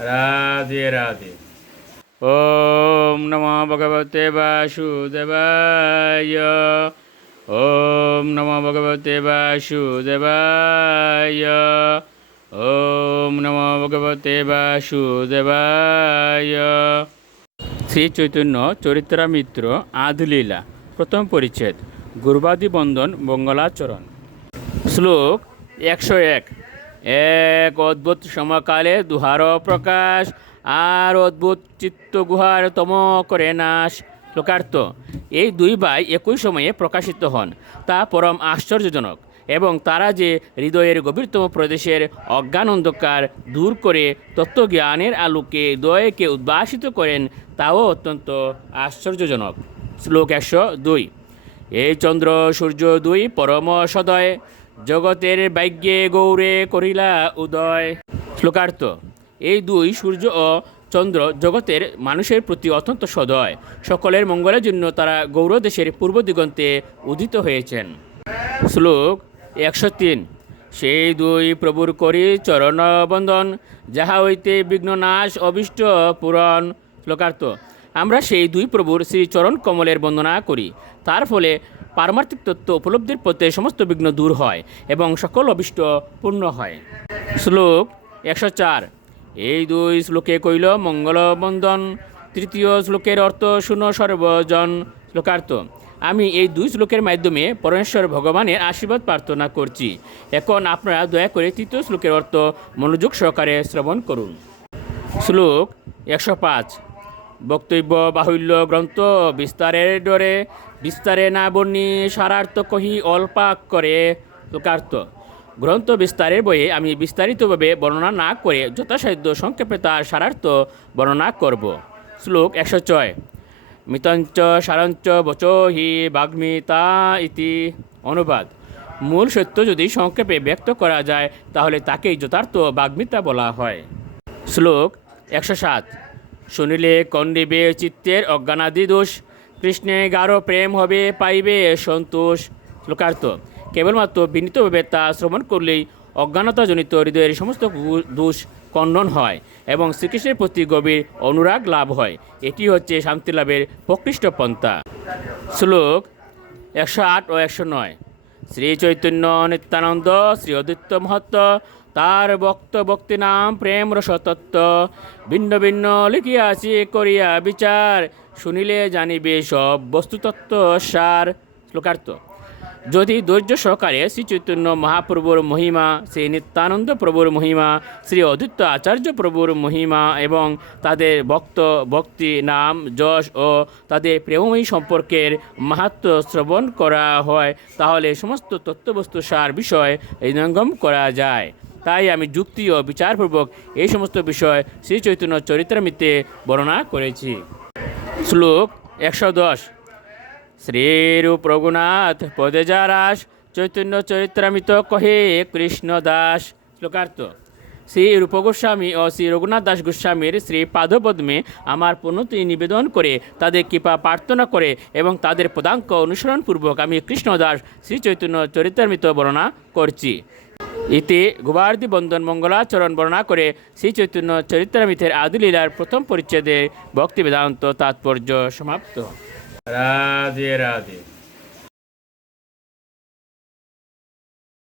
राधे राधे। ओम नमो भगवते वासुदेवाय। ओम नमो भगवते वासुदेवाय। ओम नमो भगवते वासुदेवाय। শ্রী চৈতন্য চরিত্রামিত্র আদিলীলা প্রথম পরিচ্ছেদ গুরুবাদী বন্দন মঙ্গলাচরণ। শ্লোক 101। এক অদ্ভুত সমকালে দুহার প্রকাশ, আর অদ্ভুত চিত্ত গুহার তম করে নাশ। শ্লোকার্থ: এই দুই ভাই একই সময়ে প্রকাশিত হন, তা পরম আশ্চর্যজনক, এবং তারা যে হৃদয়ের গভীরতম প্রদেশের অজ্ঞান অন্ধকার দূর করে তত্ত্বজ্ঞানের আলোকে হৃদয়কে উদ্ভাসিত করেন, তাও অত্যন্ত আশ্চর্যজনক। শ্লোক 102। এই চন্দ্র সূর্য দুই পরম সদয়, জগতের ভাগ্যে গৌরে করিলা উদয়। শ্লোকার্থ: এই দুই সূর্য ও চন্দ্র জগতের মানুষের প্রতি অত্যন্ত সদয়, সকলের মঙ্গলের জন্য তারা গৌরদেশের পূর্ব দিগন্তে উদিত হয়েছেন। শ্লোক 103। সেই দুই প্রভুর করি চরণ বন্দন, যাহা হইতে বিঘ্ন নাশ অভীষ্ট পূরণ। শ্লোকার্থ: আমরা সেই দুই প্রভুর শ্রীচরণ কমলের বন্দনা করি, তার ফলে পারমার্থিক তত্ত্ব উপলব্ধির পথে সমস্ত বিঘ্ন দূর হয় এবং সকল অভীষ্ট পূর্ণ হয়। শ্লোক 104। এই দুই শ্লোকে কইল মঙ্গল বন্দন, তৃতীয় শ্লোকের অর্থ শুনো সর্বজন। শ্লোকার্থ: আমি এই দুই শ্লোকের মাধ্যমে পরমেশ্বর ভগবানের আশীর্বাদ প্রার্থনা করছি। এখন আপনারা দয়া করে তৃতীয় শ্লোকের অর্থ মনোযোগ সহকারে শ্রবণ করুন। শ্লোক 105। বক্তব্য বাহুল্য গ্রন্থ বিস্তারের ডরে, বিস্তারে না বর্ণি সারার্থ কহি অল্পাক করে। শ্লোকার্থ: গ্রন্থ বিস্তারের বইয়ে আমি বিস্তারিতভাবে বর্ণনা না করে যথাসাধ্য সংক্ষেপে তার সারার্থ বর্ণনা করব। শ্লোক 106। মিতঞ্চ সারঞ্চ বচো হি বাগ্মিতা ইতি। অনুবাদ: মূল সত্য যদি সংক্ষেপে ব্যক্ত করা যায় তাহলে তাকেই যথার্থ বাগ্মিতা বলা হয়। শ্লোক 107। শুনিলে কণ্ডিবে চিত্তের অজ্ঞানাদি দোষ, কৃষ্ণে গাঢ় প্রেম হবে পাইবে সন্তোষ। শ্লোকার্থ: কেবলমাত্র বিনীতভাবে তা শ্রবণ করলেই অজ্ঞানতাজনিত হৃদয়ের সমস্ত দোষ খণ্ডন হয় এবং শ্রীকৃষ্ণের প্রতি গভীর অনুরাগ লাভ হয়। এটি হচ্ছে শান্তি লাভের প্রকৃষ্ট পন্থা। শ্লোক 108 ও 109। শ্রী চৈতন্য নিত্যানন্দ শ্রী অদ্বৈত মহত্ত, তার ভক্ত ভক্তি নাম প্রেম রসতত্ত্ব, ভিন্ন ভিন্ন লিখিয়াছি করিয়া বিচার, শুনিলে জানিবে সব বস্তুতত্ত্ব সার। শ্লোকার্থ: যদি ধৈর্য সহকারে শ্রী চৈতন্য মহাপ্রভুর মহিমা, শ্রী নিত্যানন্দ প্রভুর মহিমা, শ্রী অদ্বৈত আচার্য প্রভুর মহিমা এবং তাদের ভক্ত ভক্তি নাম যশ ও তাদের প্রেমময়ী সম্পর্কের মাহাত্ম্য শ্রবণ করা হয়, তাহলে সমস্ত তত্ত্ববস্তু সার বিষয় হৃদয়ঙ্গম করা যায়। তাই আমি যুক্তি ও বিচারপূর্বক এই সমস্ত বিষয় শ্রী চৈতন্য চরিত্রামৃতে বর্ণনা করেছি। শ্লোক 110। শ্রীরূপ রঘুনাথ পদে যা রাস, চৈতন্য চরিত্রামৃত কহে কৃষ্ণ দাস। শ্লোকার্থ: শ্রী রূপ গোস্বামী ও শ্রী রঘুনাথ দাস গোস্বামীর শ্রী পাদপদ্মে আমার প্রণতি নিবেদন করে তাদের কৃপা প্রার্থনা করে এবং তাদের পদাঙ্ক অনুসরণপূর্বক আমি কৃষ্ণদাস শ্রী চৈতন্য চরিত্রামৃত বর্ণনা করছি। ইতি গুবার্দি বন্দন মঙ্গলাচরণ বর্ণনা করে শ্রী চৈতন্য চরিত্রামৃতের আদিলীলার প্রথম পরিচ্ছেদে ভক্তি বেদান্ত তাৎপর্য সমাপ্ত। রাধে রাধে।